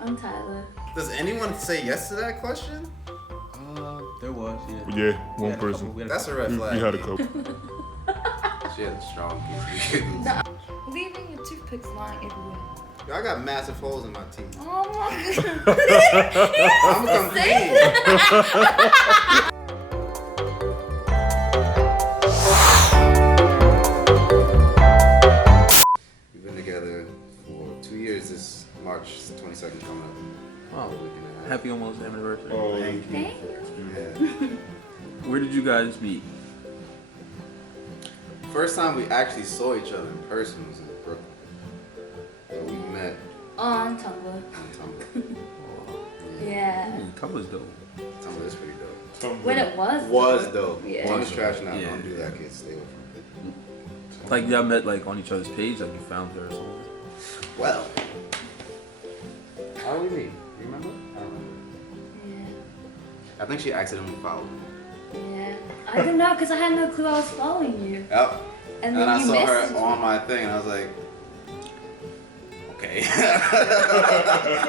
I'm Tyler. Does anyone say yes to that question? There was, yeah. Yeah, one person. That's a red flag. We had a couple. She had a strong giggles. Leaving your toothpicks lying everywhere. Yo, I got massive holes in my teeth. Oh my I'm gonna come clean. We've been together for 2 years. This March 22nd coming up. Oh, happy almost anniversary. Oh, Thank you. Yeah. Where did you guys meet? First time we actually saw each other in person was in Brooklyn. So we met On Tumblr. on Tumblr. Yeah. Ooh, Tumblr's dope. Tumblr is pretty dope. When it was. Was dope. Yeah. Tumblr's trash now. Yeah. Don't do that, kids. Stay away from it. Like y'all met like on each other's page, like you found her or something. Well, how did we meet? You remember? I don't remember. Yeah. I think she accidentally followed me. Yeah. I didn't know because I had no clue I was following you. Yep. And And then I you saw messaged her me. on my thing, and I was like, okay.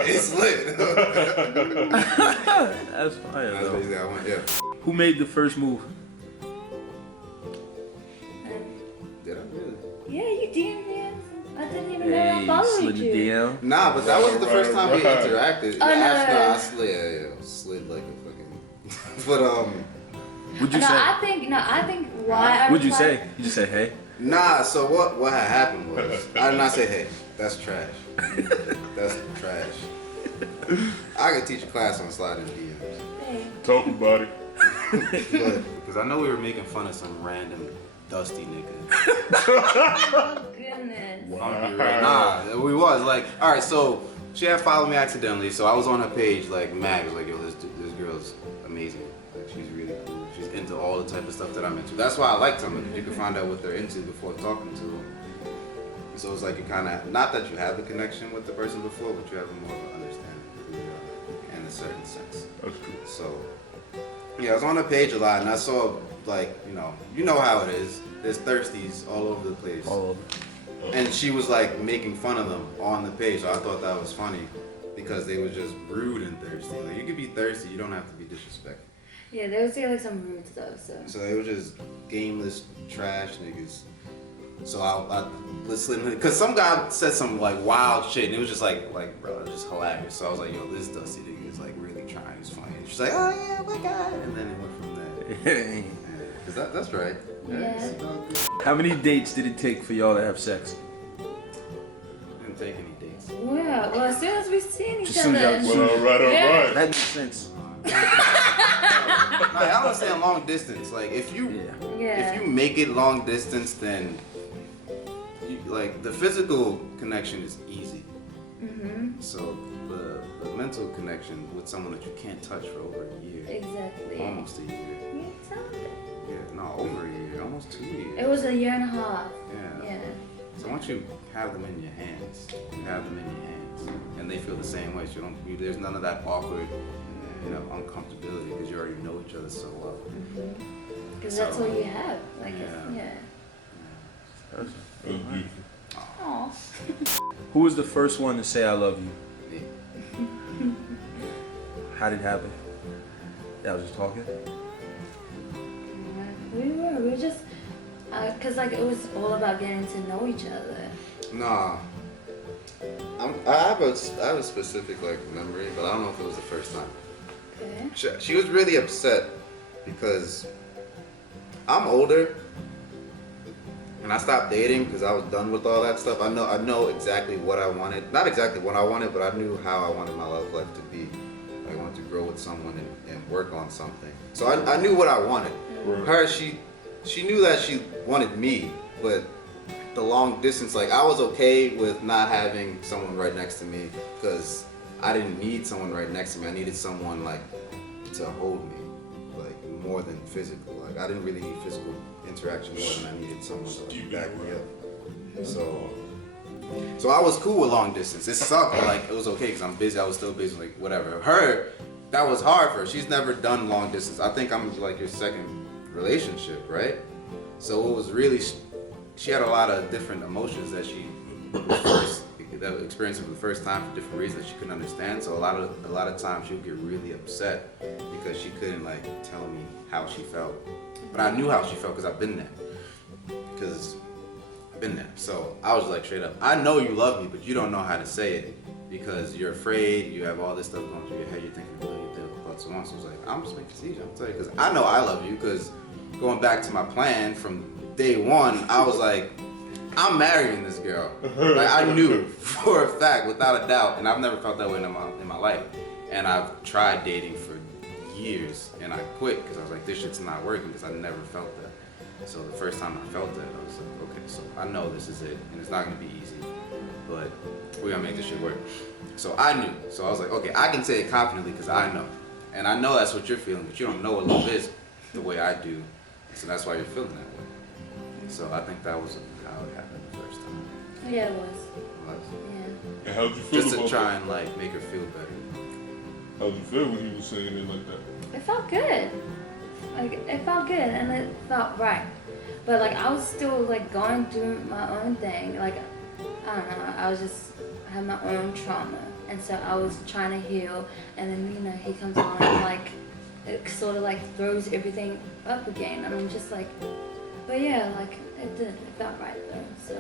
It's lit. That's fire That's though. basically how I went, yeah. Who made the first move? Did I really? Yeah, you DM'd me. I didn't even know I Hey, followed slid the you. DM. Nah, but that wasn't the first time we Right. interacted. Oh, no. I slid, yeah, slid like a fucking. But What'd you No, say? I think why I What'd you replied- say? You just say hey. nah. So what had happened was I did not say, hey, that's trash. That's trash. I could teach a class on sliding DMs. Hey. Talk about it. Because I know we were making fun of some random dusty nigga. Oh goodness. Nah, we was like, all right. So she had followed me accidentally, so I was on her page like mad. I was like, yo, this girl's amazing. Like she's really cool. She's into all the type of stuff that I'm into. That's why I liked them, because you can find out what they're into before talking to them. So it's like you kind of, not that you have the connection with the person before, but you have more of an understanding of who they are in a certain sense. That's true. So yeah, I was on her page a lot, and I saw like, you know how it is. There's thirsties all over the place. All over. And she was like making fun of them on the page. So I thought that was funny because they were just rude and thirsty. Like you could be thirsty, you don't have to be disrespectful. Yeah, they would say like some rude stuff. So they were just gameless trash niggas. So I listened, because some guy said some like wild shit, and it was just like bro, it was just hilarious. So I was like, yo, this dusty nigga is like really trying. He's funny. And she's like, oh yeah, my god. And then it went from there. Yeah, 'cause that's right. Yeah. How many dates did it take for y'all to have sex? Didn't take any dates. Yeah. Well, as soon as we seen each Just soon other. as and y'all- she- Well, all right. That makes sense. Nah, I don't saying long distance. Like if you Yeah. if you make it long distance, then like the physical connection is easy. Mhm. So the mental connection with someone that you can't touch for over a year, Exactly. almost a year. Yeah, tell me. Yeah, no, over a year, almost 2 years. It was a year and a half. Yeah. Yeah. So once you have them in your hands, you have them in your hands, and they feel the same way. So there's none of that awkward, uncomfortability because you already know each other so well. Because that's all you have. Like, Yeah. yeah. That's beautiful. Aw. Who was the first one to say I love you? Me. How did it happen? Y'all was just talking? We were just, cause like it was all about getting to know each other. Nah. I have a specific like memory, but I don't know if it was the first time. Okay. She was really upset because I'm older and I stopped dating because I was done with all that stuff. I know exactly what I wanted. Not exactly what I wanted, but I knew how I wanted my love life to be. I wanted to grow with someone and work on something. So I knew what I wanted. Right. Her, she knew that she wanted me, but the long distance, like I was okay with not having someone right next to me because I didn't need someone right next to me. I needed someone like to hold me, like more than physical. Like I didn't really need physical interaction more than I needed someone to like back me up. So I was cool with long distance. It sucked, but like it was okay because I'm busy. I was still busy, like whatever. Her, that was hard for her. She's never done long distance. I think I'm like your second relationship, right? So it was really, she had a lot of different emotions that she was first that experienced it for the first time for different reasons she couldn't understand. So a lot of times she would get really upset because she couldn't like tell me how she felt. But I knew how she felt because I've been there. So I was like straight up, I know you love me, but you don't know how to say it because you're afraid, you have all this stuff going through your head, you're thinking a million thoughts at once. So I was like, I'm just making decisions, I'm telling you, because I know I love you, because going back to my plan from day one, I was like, I'm marrying this girl. Like I knew for a fact, without a doubt, and I've never felt that way in my life. And I've tried dating for years, and I quit because I was like, this shit's not working because I never felt that. So the first time I felt that, I was like, okay, so I know this is it, and it's not gonna be easy, but we're gonna make this shit work. So I knew. So I was like, okay, I can say it confidently because I know. And I know that's what you're feeling, but you don't know what love is the way I do. So that's why you're feeling that way. So I think that was how it happened the first time. Yeah, it was. And how'd you feel Just to about try that? and like make her feel better. How'd you feel when he was saying it like that? It felt good. Like it felt good and it felt right. But like I was still like going through my own thing. Like I don't know. I had my own trauma, and so I was trying to heal. And then he comes on and like it sort of like throws everything up again. And I'm just like, but yeah, like it did. It felt right though. So.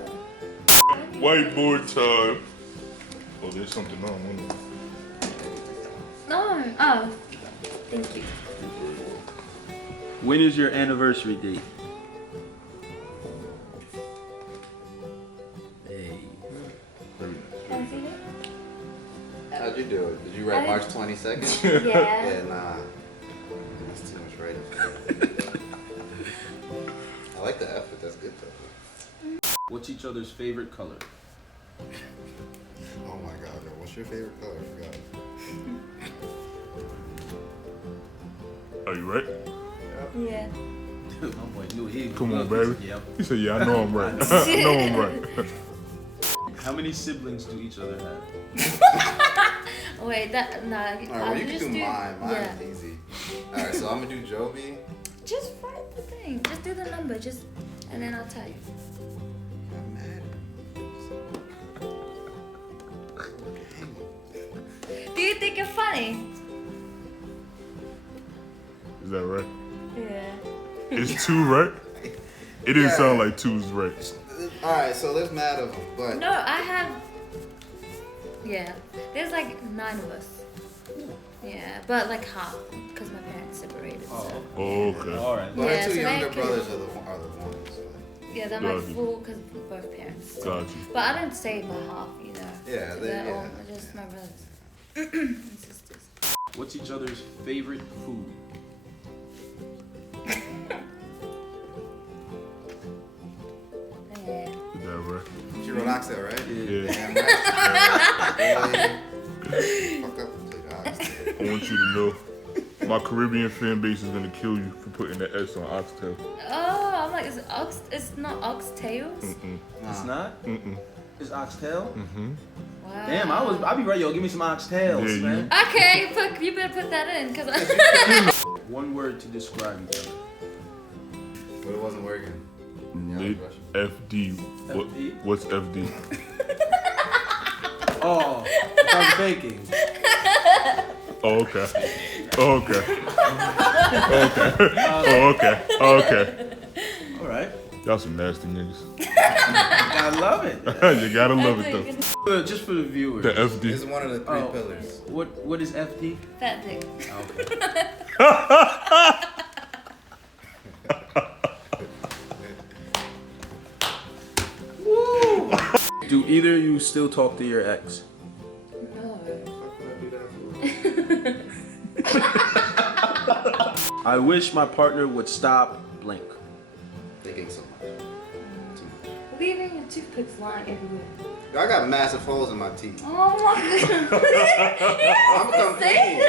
Whiteboard time. Oh, there's something on one of them. No. Oh, thank you. When is your anniversary date? Hey. Can I see it? How'd you do it? Did you write March 22nd? Yeah. Yeah, nah. That's too much writing. I like the effort, that's good though. What's each other's favorite color? Oh my god, yo, what's your favorite color? I forgot. Are you right? Yeah. My boy knew he. Come on, baby. Yep. He said, yeah, I know I'm right. I know I'm right. How many siblings do each other have? Wait, that nah. Alright, well you can do mine. Mine yeah. is easy. Alright, so I'm gonna do Joby. Just write the thing. Just do the number. And then I'll tell you. I'm mad. Do you think you're funny? Is that right? Yeah. It's 2, right? It didn't sound like 2's right. Alright, so there's mad of them, but No, I have. Yeah. There's like 9 of us. Yeah, but like half, because my parents separated. So. Oh, okay. All right. but Yeah, her two so younger they brothers are the ones. So. Yeah, they're Got like you. full because both parents. Got you. But I don't say my half, Yeah, They're all yeah. just my brothers and sisters. What's each other's favorite food? Yeah. Is that right? She wrote Oxtail, right? Yeah. Damn right. Fuck up and play the Oxtail. I want you to know, my Caribbean fan base is gonna kill you for putting that S on oxtail. Oh, I'm like, it's not oxtails? It's not. It's oxtail. Wow. Damn, I'll be ready. Yo, give me some oxtails, Yeah, man. Okay, you better put that in, because One word to describe each other. But it wasn't working. Nick, FD. FD? What's FD? Oh, I'm baking. Oh, okay. Oh, okay. Okay. Oh, okay. Okay. All right. Y'all some nasty niggas. I love it. You gotta love it though. Just for the viewers. The This FD. is one of the 3 Oh. pillars. What is FD? fat dick. Okay. Woo! Do either of you still talk to your ex? No. I wish my partner would stop blank. Thinking so much. Too much. Leaving your toothpicks lying everywhere. Yo, I got massive holes in my teeth. Oh my goodness. I'm gonna clean.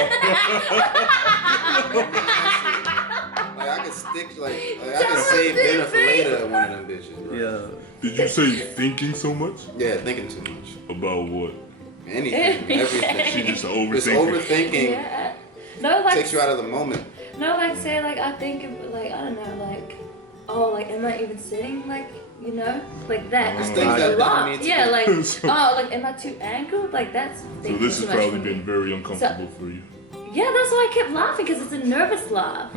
Like I could stick like I could save dinner for later at one of them bitches. Bro. Yeah. Did you say thinking so much? Yeah, thinking too much. About what? Anything, She everything. just Just overthinking. overthinking Yeah. No, like, takes you out of the moment. no, like, say, like, I think, like, I don't know, like, oh, like, am I even sitting, like, You know, like that. It's I things think that a lot. need to Yeah, be- like oh, like am I too angled? Like that's So thinking this too has much probably for me. been very uncomfortable for you. Yeah, that's why I kept laughing because it's a nervous laugh.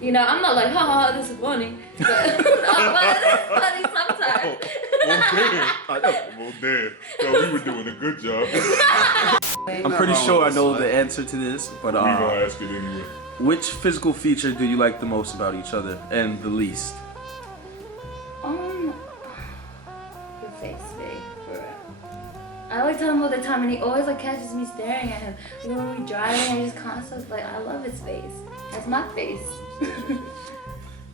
You know, I'm not like, haha, this is funny. But, but it's funny sometimes. Well, damn. Yo, we were doing a good job. I'm pretty sure I know the answer to this, but We gonna ask it anyway. which physical feature do you like the most about each other and the least? Your face, babe, for real. I like tell him all the time, and he always like catches me staring at him. You know, when we driving, and he's constantly like, I love his face. That's my face.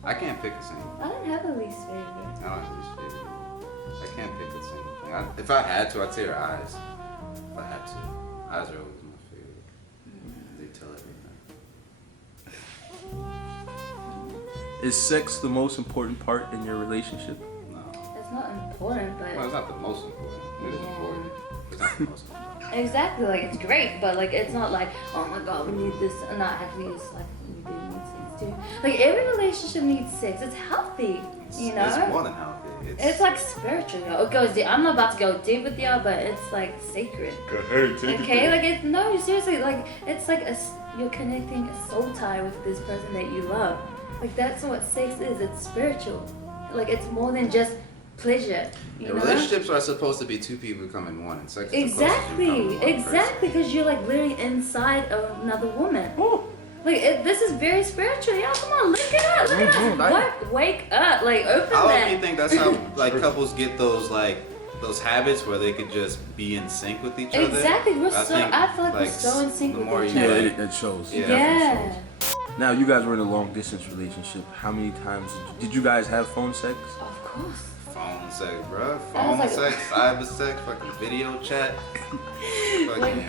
I can't pick a single. I don't have a least favorite. I don't have a least favorite. I can't pick a single thing. If I had to, I'd say her eyes. If I had to. Eyes are always my favorite. They tell everything. Is sex the most important part in your relationship? No. It's not important, but Well, it's not the most important. It is important. It's not the most important. exactly, like it's great, but like it's not like, oh my god, we need this, and not have to use like we do need sex too. Like every relationship needs sex. It's healthy, you know. It's more than healthy. It's like spiritual, y'all. It goes deep. I'm not about to go deep with y'all, but it's like sacred. Go ahead, take Okay, it. like it's no, seriously, like it's like you're connecting a soul tie with this person that you love. Like that's what sex is. It's spiritual. Like it's more than just pleasure. You know? Relationships are supposed to be two people becoming one, and sex is Exactly, exactly, because you're like literally inside of another woman. Like this is very spiritual, y'all. Come on, look it up, look it up. Wake up, like open How that. do you think that's how like couples get those habits where they could just be in sync with each other? Exactly, I feel like we're like, so in sync the with more each you other. Yeah, it shows. Yeah. Yeah. Now you guys were in a long distance relationship. How many times did you guys have phone sex? Of course. Phone sex, bro. I was Phone like- sex, cyber sex, fucking video chat. Fucking.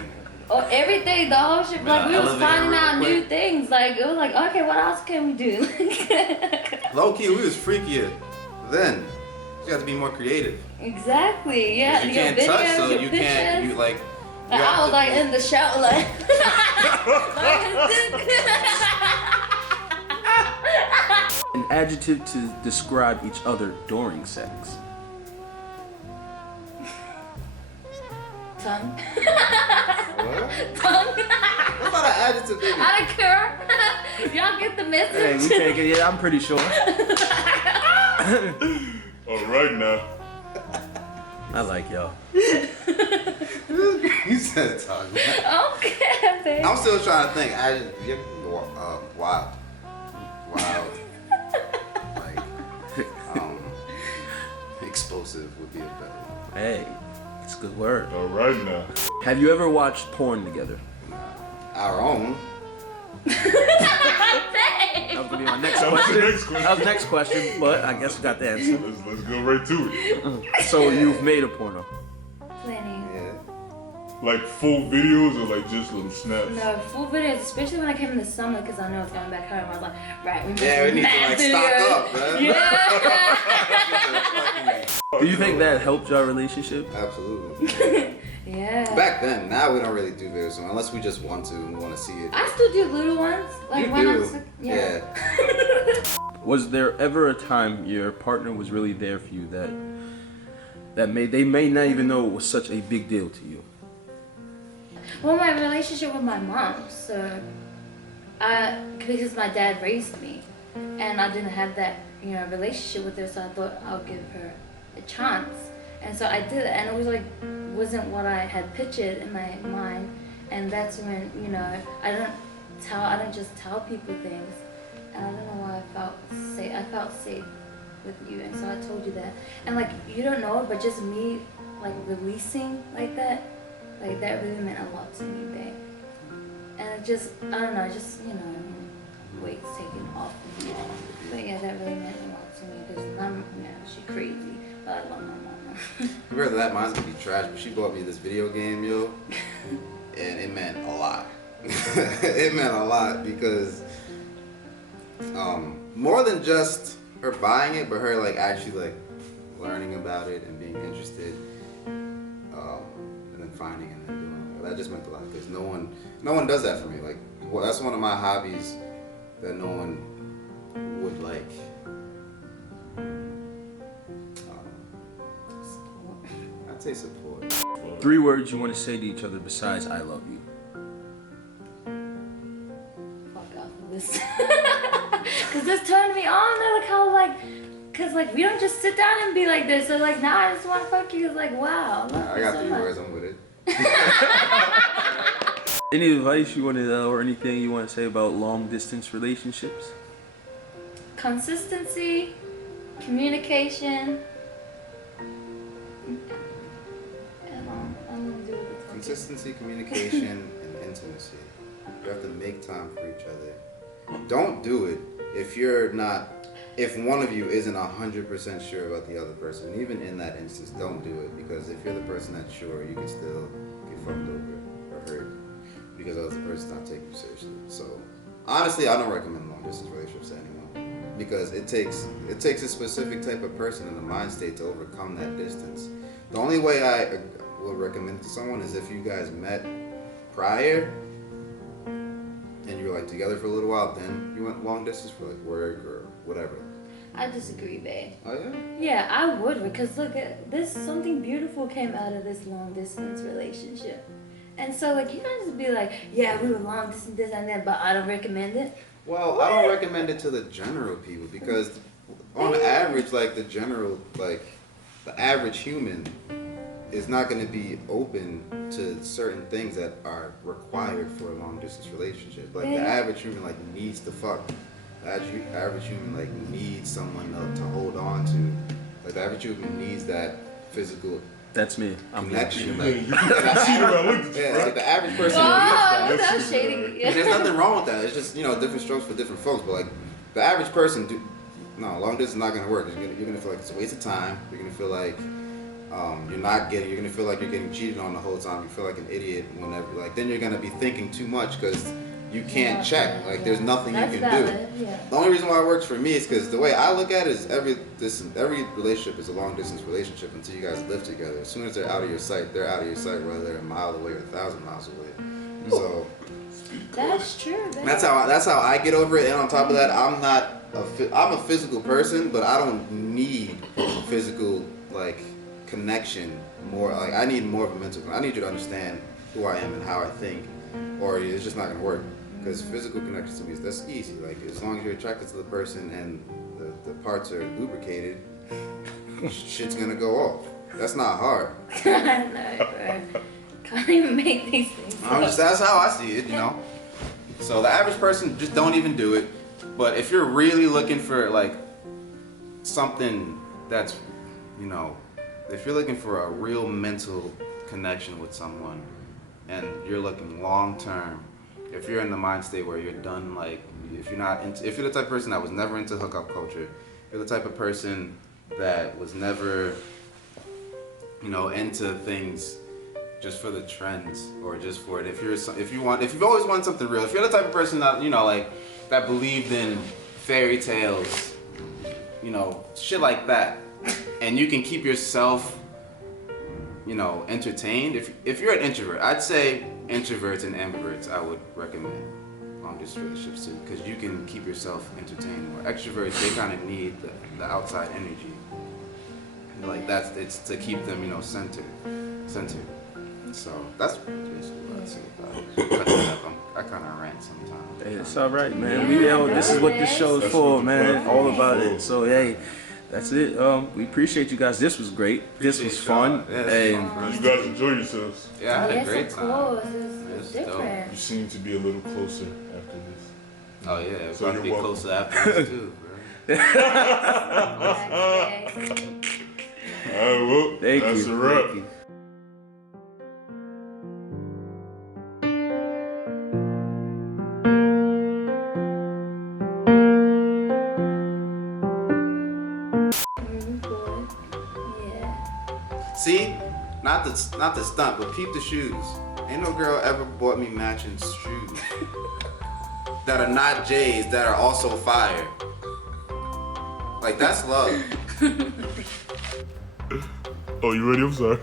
Or everything, the whole shit, like we was Elevator finding real out new quick. things. Like it was like, okay, what else can we do? Low key, we was freakier then. You have to be more creative. Exactly, yeah. You your can't videos, touch, so your you pictures. can't. You like. Like, I was like in the shower, like. An adjective to describe each other during sex. Tongue. What? Tongue. That's not an adjective, baby. I don't care. Y'all get the Hey, message. we take it. Yeah, I'm pretty sure. All right now. I like y'all. You said talk. Okay, babe. I'm still trying to think. Wild. Like, explosive would be a better one. Hey, it's a good word. All right now. Have you ever watched porn together? Our own. That was gonna be my next That was the question. next question. That was the next question, but I guess we got the answer. Let's go right to it. So you've made a porno. Plenty. Yeah. Like full videos or like just little snaps? No, full videos, especially when I came in the summer, because I know I was going back home. I was like, right, we Yeah, we need to mad like stock videos. up, man. Yeah. Do you think that helped your relationship? Absolutely. Yeah. Back then, now we don't really do videos so unless we just want to and we want to see it. I still do little ones. Like You when do. I was like, yeah. Was there ever a time your partner was really there for you that they may not even know it was such a big deal to you? Well, my relationship with my mom, so because my dad raised me, and I didn't have that, relationship with her, so I thought I'll give her a chance, and so I did it, and it was like wasn't what I had pictured in my mind, and that's when I don't just tell people things, and I don't know why I felt safe with you, and so I told you that, and like you don't know it, but just me like releasing like that really meant a lot to me, babe. And it just, I don't know, weight's taken off of me. But yeah, that really meant a lot to me because she's crazy, but I love my mama. Compared to that, mine's gonna be trash, but she bought me this video game, yo, and it meant a lot. It meant a lot because more than just her buying it, but her like actually like learning about it and being interested, and then finding it and then doing it. That just meant a lot because no one does that for me. Like, well, that's one of my hobbies that no one would like say support. 3 words you want to say to each other besides "I love you." Fuck off of this. Cause this turned me on. Like how like, cause like we don't just sit down and be like this. So like now I just want to fuck you. It's like wow. I got 3 words. I'm with it. Any advice you want to, or anything you want to say about long distance relationships? Consistency, communication. I'm gonna do it. Consistency, communication, and intimacy. You have to make time for each other. Don't do it if you're not. If one of you isn't 100% sure about the other person, even in that instance, don't do it, because if you're the person that's sure, you can still get fucked over or hurt because the other person's not taking you seriously. So honestly, I don't recommend long distance relationships to anyone, because it takes a specific type of person in the mind state to overcome that distance. The only way I would recommend it to someone is if you guys met prior and you were like together for a little while, then you went long distance for like work or whatever. I disagree, babe. Oh yeah? Yeah, I would, because look at this. Something beautiful came out of this long distance relationship, and so like you don't just be like, yeah, we were long distance, this and that, but I don't recommend it. Well, I don't recommend it to the general people, because on average, like the average human is not going to be open to certain things that are required for a long distance relationship. Like the average human like needs to fuck. The average human like needs someone to hold on to. Like the average human needs that physical That's me. I'm connection. like, Like the average person needs that. Without shading. And there's nothing wrong with that. It's just, different strokes for different folks. But like the average person, long distance is not gonna work. You're gonna feel like it's a waste of time. You're gonna feel like you're gonna feel like you're getting cheated on the whole time. You feel like an idiot whenever, then you're gonna be thinking too much because you can't check. Like there's nothing That's you can valid. do. Yeah. The only reason why it works for me is because the way I look at it is every relationship is a long distance relationship until you guys live together. As soon as they're out of your sight, they're out of your sight, whether they're a mile away or 1,000 miles away. So That's true. Babe. that's how I get over it. And on top of that, I'm a physical person, but I don't need physical connection more. Like I need more of a mental. I need you to understand who I am and how I think, or it's just not gonna work. Because physical connection to me that's easy. Like as long as you're attracted to the person and the parts are lubricated, shit's gonna go off. That's not hard. I know, bro. Can't even make these things. That's how I see it, So the average person just don't even do it. But if you're really looking for something that's, if you're looking for a real mental connection with someone, and you're looking long term, if you're in the mind state where you're done, if you're the type of person that was never into hookup culture, if you're the type of person that was never, into things just for the trends or just for it. If you've always wanted something real, if you're the type of person that that believed in fairy tales, shit like that, and you can keep yourself, entertained. If you're an introvert, I'd say introverts and ambiverts I would recommend long distance relationships too, because you can keep yourself entertained more. Extroverts, they kind of need the outside energy. It's to keep them, centered. So that's basically what I'd say about it. I kind of rant sometimes. Hey, it's all right, man. This is what this show is for, man. All about it. So hey, that's it. We appreciate you guys. This was great. This was fun. And You guys enjoy yourselves. Yeah, I had a great time. Of course. It's different. You seem to be a little closer after this. Oh yeah, So probably be you're closer after this too, bro. Alright, well, thank that's you. a wrap. Thank you. See, not the stunt, but peep the shoes. Ain't no girl ever bought me matching shoes that are not J's that are also fire. That's love. Oh, you ready? I'm sorry.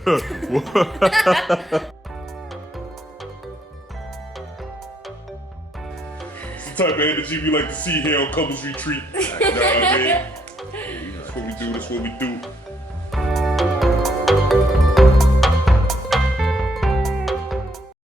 It's the type of energy we like to see here on Couples Retreat. You know what I mean? That's what we do. That's what we do.